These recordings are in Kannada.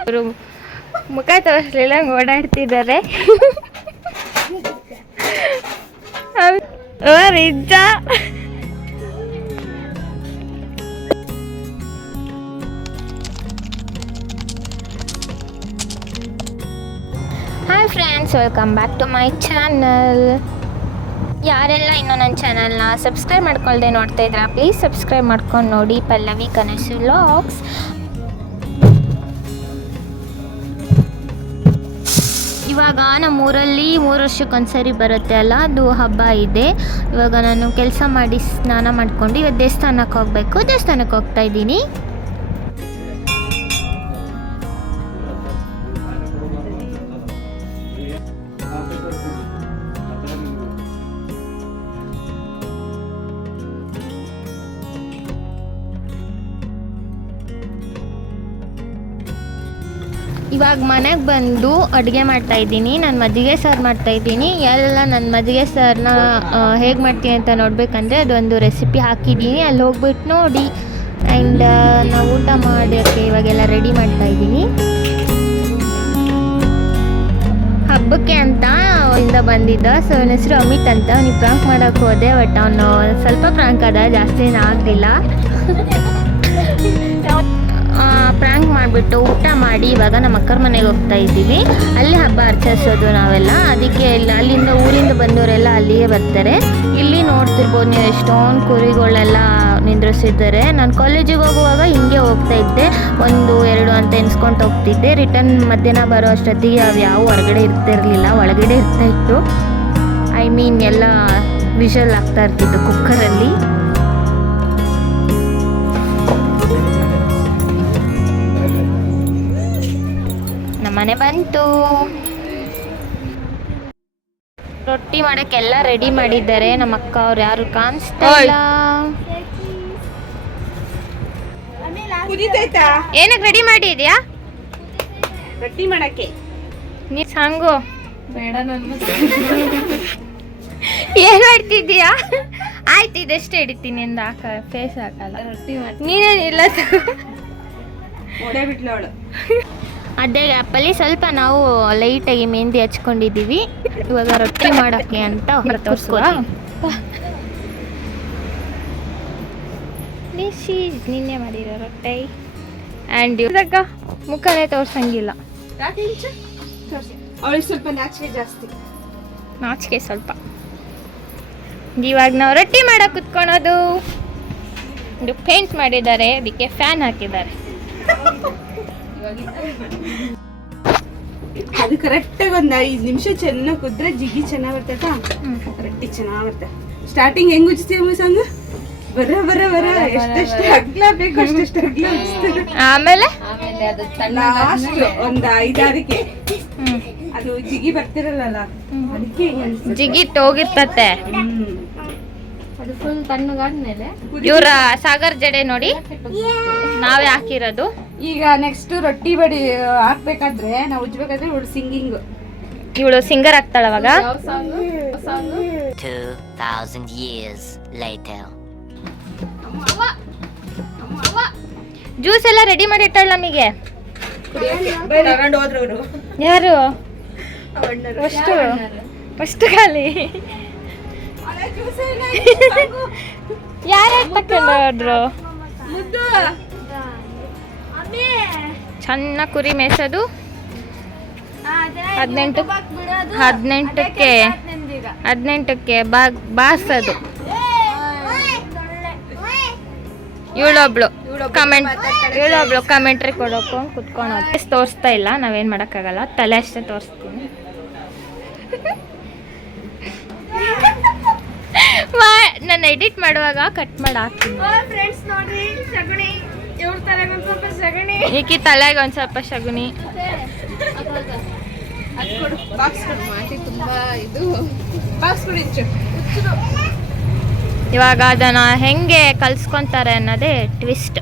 ಅವರು ಮುಖ ತೋರಿಸ್ಲಿಲ್ಲ, ಓಡಾಡ್ತಿದ್ದಾರೆ. ನಿಜ. Hi friends, welcome back to my channel. ಯಾರೆಲ್ಲ ಇನ್ನೂ ನನ್ನ ಚಾನಲ್ನ ಸಬ್ಸ್ಕ್ರೈಬ್ ಮಾಡ್ಕೊಳ್ದೆ ನೋಡ್ತಾ ಇದ್ದೀರಾ, ಪ್ಲೀಸ್ ಸಬ್ಸ್ಕ್ರೈಬ್ ಮಾಡ್ಕೊಂಡು ನೋಡಿ. ಪಲ್ಲವಿ ಕನಸು ವ್ಲಾಗ್ಸ್. ಇವಾಗ ನಮ್ಮೂರಲ್ಲಿ 3 ವರ್ಷಕ್ಕೊಂದ್ಸರಿ ಬರುತ್ತೆ ಅಲ್ಲ, ಅದು ಹಬ್ಬ ಇದೆ. ಇವಾಗ ನಾನು ಕೆಲಸ ಮಾಡಿ ಸ್ನಾನ ಮಾಡ್ಕೊಂಡು ಇವತ್ತು ದೇವಸ್ಥಾನಕ್ಕೆ ಹೋಗಬೇಕು. ದೇವಸ್ಥಾನಕ್ಕೆ ಹೋಗ್ತಾ ಇದ್ದೀನಿ. ಇವಾಗ ಮನೆಗೆ ಬಂದು ಅಡುಗೆ ಮಾಡ್ತಾಯಿದ್ದೀನಿ. ನಾನು ಮಜ್ಜಿಗೆ ಸಾರು ಮಾಡ್ತಾಯಿದ್ದೀನಿ. ಯಾರೆಲ್ಲ ನನ್ನ ಮಜ್ಜಿಗೆ ಸಾರನ್ನ ಹೇಗೆ ಮಾಡ್ತೀನಿ ಅಂತ ನೋಡಬೇಕಂದ್ರೆ ಅದೊಂದು ರೆಸಿಪಿ ಹಾಕಿದ್ದೀನಿ, ಅಲ್ಲಿ ಹೋಗ್ಬಿಟ್ಟು ನೋಡಿ. ಆ್ಯಂಡ್ ನಾವು ಊಟ ಮಾಡೋಕ್ಕೆ ಇವಾಗೆಲ್ಲ ರೆಡಿ ಮಾಡ್ತಾಯಿದ್ದೀನಿ. ಹಬ್ಬಕ್ಕೆ ಅಂತ ಇಂದ ಬಂದಿದ್ದ. ಸೊ ಅವನ ಹೆಸರು ಅಮಿತ್ ಅಂತ. ನೀವು ಪ್ರಾಂಕ್ ಮಾಡೋಕ್ಕೆ ಹೋದೆ, ಬಟ್ ಅವನು ಸ್ವಲ್ಪ ಪ್ರಾಂಕ್ ಅದ, ಜಾಸ್ತಿ ಆಗಲಿಲ್ಲ. ಪ್ರಾಂಕ್ ಮಾಡಿಬಿಟ್ಟು ಊಟ ಮಾಡಿ ಇವಾಗ ನಮ್ಮ ಅಕ್ಕರ ಮನೆಗೆ ಹೋಗ್ತಾ ಇದ್ದೀವಿ. ಅಲ್ಲಿ ಹಬ್ಬ ಆಚರಿಸೋದು ನಾವೆಲ್ಲ. ಅದಕ್ಕೆ ಅಲ್ಲಿಂದ ಊರಿಂದ ಬಂದವರೆಲ್ಲ ಅಲ್ಲಿಯೇ ಬರ್ತಾರೆ. ಇಲ್ಲಿ ನೋಡ್ತಿರ್ಬೋದು ನೀವು, ಎಷ್ಟೊಂದು ಕುರಿಗಳೆಲ್ಲ ನಿಂದ್ರಿಸಿದ್ದಾರೆ. ನಾನು ಕಾಲೇಜಿಗೆ ಹೋಗುವಾಗ ಹಿಂಗೆ ಹೋಗ್ತಾ ಇದ್ದೆ, 1, 2 ಅಂತ ಎನ್ಸ್ಕೊಂಡು ಹೋಗ್ತಿದ್ದೆ. ರಿಟರ್ನ್ ಮಧ್ಯಾಹ್ನ ಬರೋ ಅಷ್ಟೊತ್ತಿಗೆ ಅವು ಯಾವ ಹೊರಗಡೆ ಇರ್ತಿರಲಿಲ್ಲ, ಒಳಗಡೆ ಇರ್ತಾಯಿತ್ತು. ಐ ಮೀನ್ ಎಲ್ಲ ವಿಷಲ್ ಆಗ್ತಾ ಇರ್ತಿತ್ತು ಕುಕ್ಕರಲ್ಲಿ. ಮನೆ ಬಂತು. ರೊಟ್ಟಿ ಮಾಡೋಕ್ಕೆಲ್ಲ ರೆಡಿ ಮಾಡಿದ್ದಾರೆ ನಮ್ಮ ಅಕ್ಕ ಅವ್ರು. ಯಾರು ಕಾಣಿಸ್ತಾ ಇಲ್ಲ. ಏನಕ್ಕೆ ರೆಡಿ ಮಾಡಿದ್ಯಾ? ರೊಟ್ಟಿ ಮಾಡಕ್ಕೆ. ನೀ ಸಾಂಗು ಬೇಡ, ಏನ್ ಮಾಡ್ತಿದ್ದೀಯಾ? ಆಯ್ತು, ಇದೆಷ್ಟು ಹಿಡಿತೀನಿ ಎಂದು ಫೇಸ್ ಹಾಕಲ್ಲ. ರೊಟ್ಟಿ ಮಾಡಿ ನೀನೇನಿಲ್ಲ ಬಿಟ್ಲವಳು. ಅದೇ ಗ್ಯಾಪಲ್ಲಿ ಸ್ವಲ್ಪ ನಾವು ಲೈಟಾಗಿ ಮೆಹಂದಿ ಹಚ್ಕೊಂಡಿದ್ದೀವಿ. ಇವಾಗ ರೊಟ್ಟಿ ಮಾಡೋಕ್ಕೆ ಅಂತ ತೋರಿಸ್ಕೊಡಿ. ನಿನ್ನೆ ಮಾಡಿರೋ ರೊಟ್ಟಿ. ಆ್ಯಂಡ್ ಇವಾಗ ಮುಖನೇ ತೋರ್ಸಂಗಿಲ್ಲ, ಅವಳಿಗೆ ಸ್ವಲ್ಪ ನಾಚಿಕೆ ಜಾಸ್ತಿ. ನಾಚಿಕೆ ಸ್ವಲ್ಪ. ಇವಾಗ ನಾವು ರೊಟ್ಟಿ ಮಾಡೋಕೆ ಕುತ್ಕೊಳೋದು. ಇದು ಪೇಂಟ್ ಮಾಡಿದ್ದಾರೆ, ಅದಕ್ಕೆ ಫ್ಯಾನ್ ಹಾಕಿದ್ದಾರೆ. ಅದು ಕರೆಕ್ಟಾಗಿ ಒಂದು 5 ನಿಮಿಷ ಚೆನ್ನಾಗಿ ಕುದ್ರೆ ಜಿಗಿ ಚೆನ್ನಾಗಿ ಬರ್ತೈತ, ರೊಟ್ಟಿ ಚೆನ್ನಾಗಿ ಬರ್ತದೆ. ಸ್ಟಾರ್ಟಿಂಗ್ ಹೆಂಗ್ ಉಜ್ತೀವಿ ಸಂಗ ಬರ ಎಷ್ಟೆಷ್ಟು ಅಗ್ಲ ಬೇಕು ಅಷ್ಟೆಷ್ಟು ಅಗ್ಲ ಉಜ್ತೀವಿ. ಆಮೇಲೆ ಲಾಸ್ಟ್ ಒಂದು 5-6ಕ್ಕೆ ಅದು ಜಿಗಿ ಬರ್ತಿರಲ್ಲ, ಅದಕ್ಕೆ ಜಿಗಿ ಹೋಗಿರ್ತತೆ. ಅದು ಫುಲ್ ತಣ್ಣಗಾದ್ಮೇಲೆ ಇವರ ಸಾಗರ್ ಜಡೆ ನೋಡಿ ನಾವೇ ಹಾಕಿರೋದು. ಈಗ ನೆಕ್ಸ್ಟ್ ರೊಟ್ಟಿ ಬಡಿ ಹಾಕ್ಬೇಕಾದ್ರೆ ನಾವು ಉಜ್ಬೇಕಾದ್ರೆ ಇವಳು ಸಿಂಗಿಂಗ್, ಇವಳು ಸಿಂಗರ್ ಆಗ್ತಾಳ. ಅವಾಗ 2000 years later. ಜ್ಯೂಸ್ ಎಲ್ಲ ರೆಡಿ ಮಾಡಿ ಇಟ್ಟಾಳ ನಮಗೆ. ಹೋದ್ರು ಯಾರು? ಅಷ್ಟು ಖಾಲಿ ಯಾರು ತಕೊಂಡ್ರು? ಚೆನ್ನಾಗಿ ಕುರಿ ಮೇಯಿಸೋದು. 18ಕ್ಕೆ ಬಾರ್ಸೋದು. ಇವಳೊಬ್ಳು ಕಮೆಂಟ್ರಿ ಕೊಡೋಕು ಕುತ್ಕೊಂಡು ತೋರಿಸ್ತಾ ಇಲ್ಲ. ನಾವೇನು ಮಾಡೋಕ್ಕಾಗಲ್ಲ, ತಲೆ ಅಷ್ಟೇ ತೋರಿಸ್ತೀನಿ. ನಾನು ಎಡಿಟ್ ಮಾಡುವಾಗ ಕಟ್ ಮಾಡಿ ಹಾಕ್ತೀನಿ. ಈಕಿ ತಲೆಗೆ ಒಂದು ಸ್ವಲ್ಪ ಶಗುನಿ. ಇವಾಗ ಅದನ್ನ ಹೆಂಗೆ ಕಲ್ಸ್ಕೊಂತಾರೆ ಅನ್ನೋದೇ ಟ್ವಿಸ್ಟ್.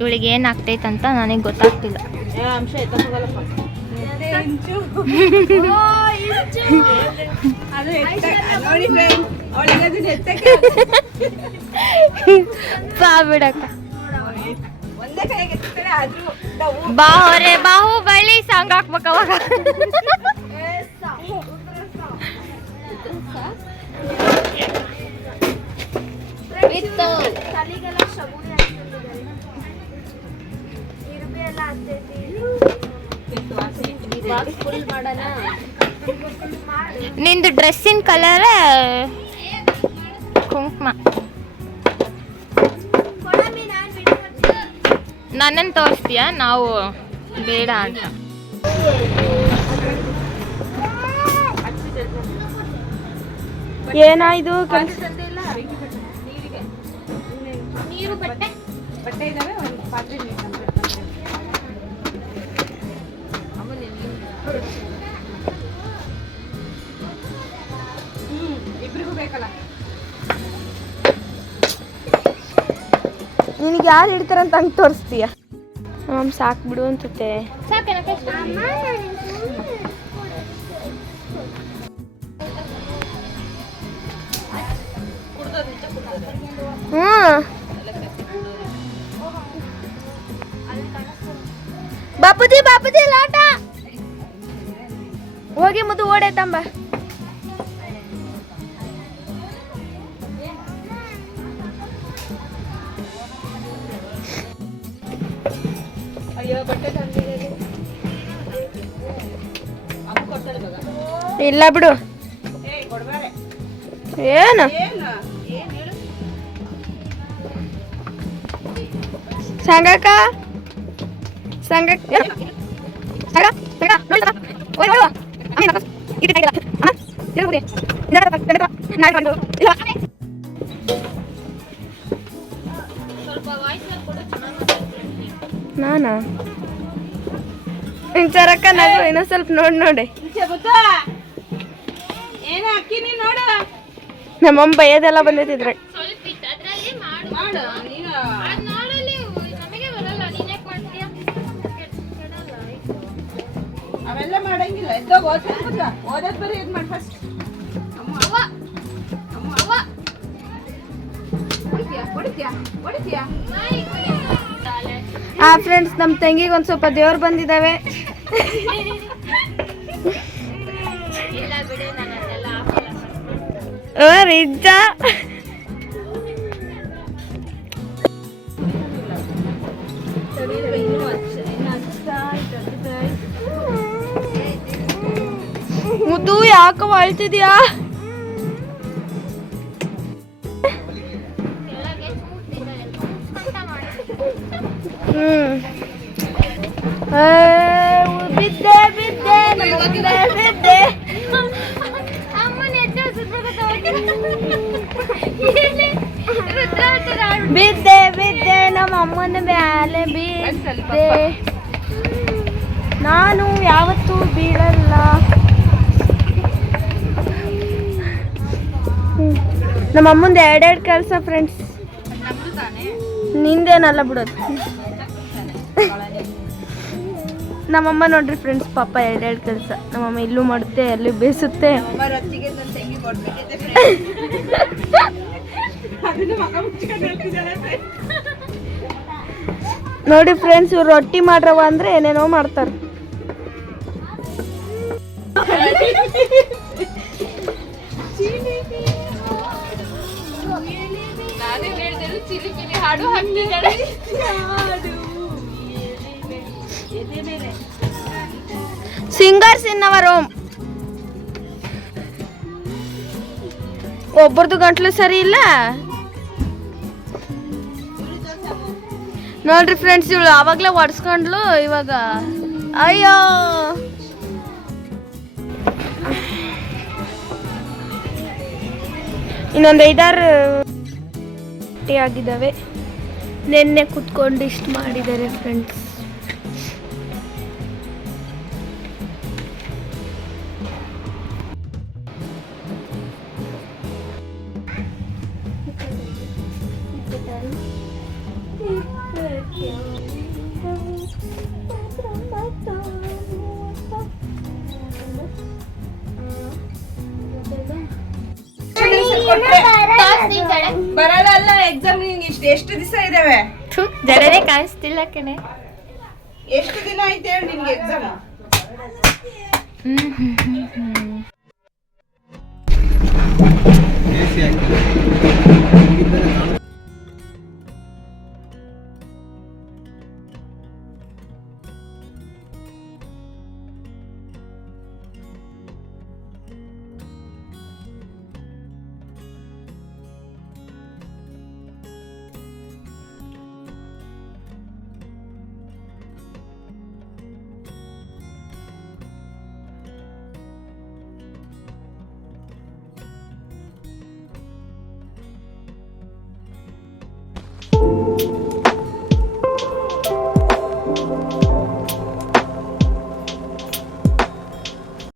ಇವಳಿಗೆ ಏನಾಗ್ತೈತೆ ಅಂತ ನನಗೆ ಗೊತ್ತಾಗ್ತಿಲ್ಲ. ಬಾ ಬಿಡಕ್ಕ ಒಂದೇ ಕೈಗೆ ಎತ್ತಿದ್ರೆ ಆದ್ರೂ ಬಾಹುರೆ ಬಾಹುಬಲಿ ಸಾಂಗ್ ಹಾಕ್ಬೇಕು ಅವಾಗ ನಿಂದು ಡ್ರೆಸ್ಸಿನ ಕಲರ್ ಕುಂಕುಮ ನನ್ನನ್ನು ತೋರಿಸ್ತೀಯ ನಾವು ಬೇಡ ಅಂತ ಏನಾಯ್ತು ನೀರು ಬಟ್ಟೆ ಬಟ್ಟೆ ಇದಾವೆ ಒಂದು ಪಾತ್ರೆ ನೀರು ಇಬ್ರಿಗೂ ಬೇಕಲ್ಲ ನಿನಗೆ ಯಾರು ಹಿಡ್ತಾರಂತ ಹಂಗೆ ತೋರಿಸ್ತೀಯ ಸಾಕು ಬಿಡು ಅನ್ಸುತ್ತೆ ಬಾಪುಜಿ ಬಾಪುಜಿ ಲಾಟ ಹೋಗಿ ಮುದ್ದು ಓಡೈತಂಬ ಇಲ್ಲ ಬಿಡು ಏನು ಸಂಗಕ್ಕ ಸಂಗಕ್ಕ ನಾನಾ ಇಂಚರಕ್ಕ ನಗು ಇನ್ನೊಂದ್ ಸ್ವಲ್ಪ ನೋಡಿ ಏನು ಅಕ್ಕಿನಿ ನೋಡು ನಮ್ಮಮ್ಮ ಬೈಯೋದೆಲ್ಲ ಬಂದೈತಿದ್ರೆ ಮಾಡು ನೀನು ಅವೆಲ್ಲ ಮಾಡಂಗಿಲ್ಲ ಎದ್ದೋಗ ಓದೋದ್ ಬರೀ ಇದ್ ಮಾಡಿ ಫಸ್ಟ್ ಆ ಫ್ರೆಂಡ್ಸ್ ನಮ್ಮ ತಂಗಿಗೆ ಒಂದು ಸ್ವಲ್ಪ ದೇವ್ರು ಬಂದಿದ್ದಾವೆ ನಿಜ ಮುದ್ದು ಯಾಕೋ ಅಳ್ತಿದ್ಯಾ ಬಿದ್ದೆ ಬಿದ್ದೆ ಬಿದ್ದೆ ಬಿದ್ದೆ ಬಿದ್ದೆ ನಮ್ಮ ಅಮ್ಮನ ಮೇಲೆ ಬಿದ್ದೆ ನಾನು ಯಾವತ್ತೂ ಬೀಳಲ್ಲ ನಮ್ಮ ಅಮ್ಮಂದು ಎರಡೆರಡು ಕೆಲಸ ಫ್ರೆಂಡ್ಸ್ ನಿಂದೇನಲ್ಲ ಬಿಡೋದು ನಮ್ಮಮ್ಮ ನೋಡ್ರಿ ಫ್ರೆಂಡ್ಸ್ ಪಾಪ ಎರಡೆರಡು ಕೆಲಸ ನಮ್ಮಮ್ಮ ಇಲ್ಲೂ ಮಾಡುತ್ತೆ ಅಲ್ಲೂ ಬೇಯಿಸುತ್ತೆ ನೋಡಿ ಫ್ರೆಂಡ್ಸ್ ಇವ್ರು ರೊಟ್ಟಿ ಮಾಡ್ರವ ಅಂದ್ರೆ ಏನೇನೋ ಮಾಡ್ತಾರೆ ಸಿಂಗರ್ಸ್ ಇನ್ ಅವರ್ ಹೋಮ್ ಒಬ್ಬರದು ಗಂಟ್ಲು ಸರಿ ಇಲ್ಲ ನೋಡ್ರಿ ಫ್ರೆಂಡ್ಸ್ ಇವಳು ಆವಾಗಲೇ ಒಡ್ಸ್ಕೊಂಡ್ಲು ಇವಾಗ ಅಯ್ಯೋ ಇನ್ನೊಂದು 5-6 ಆಗಿದ್ದಾವೆ ನೆನ್ನೆ ಕುತ್ಕೊಂಡು ಇಷ್ಟು ಮಾಡಿದ್ದಾರೆ ಫ್ರೆಂಡ್ಸ್ ಬರಲ್ಲ ಅಲ್ಲ ಎಕ್ಸಾಮ್ ನಿಂಗೆ ಎಷ್ಟು ದಿವಸ ಇದಾವೆ? ಜಡನೆ ಕಾಣಿಸ್ತಿಲ್ಲ ಕಣೆ. ಎಷ್ಟು ದಿನ ಆಯ್ತು ಹೇಳಿ ನಿನ್ಗೆ ಎಕ್ಸಾಮ್? AC ಹಾಕಿ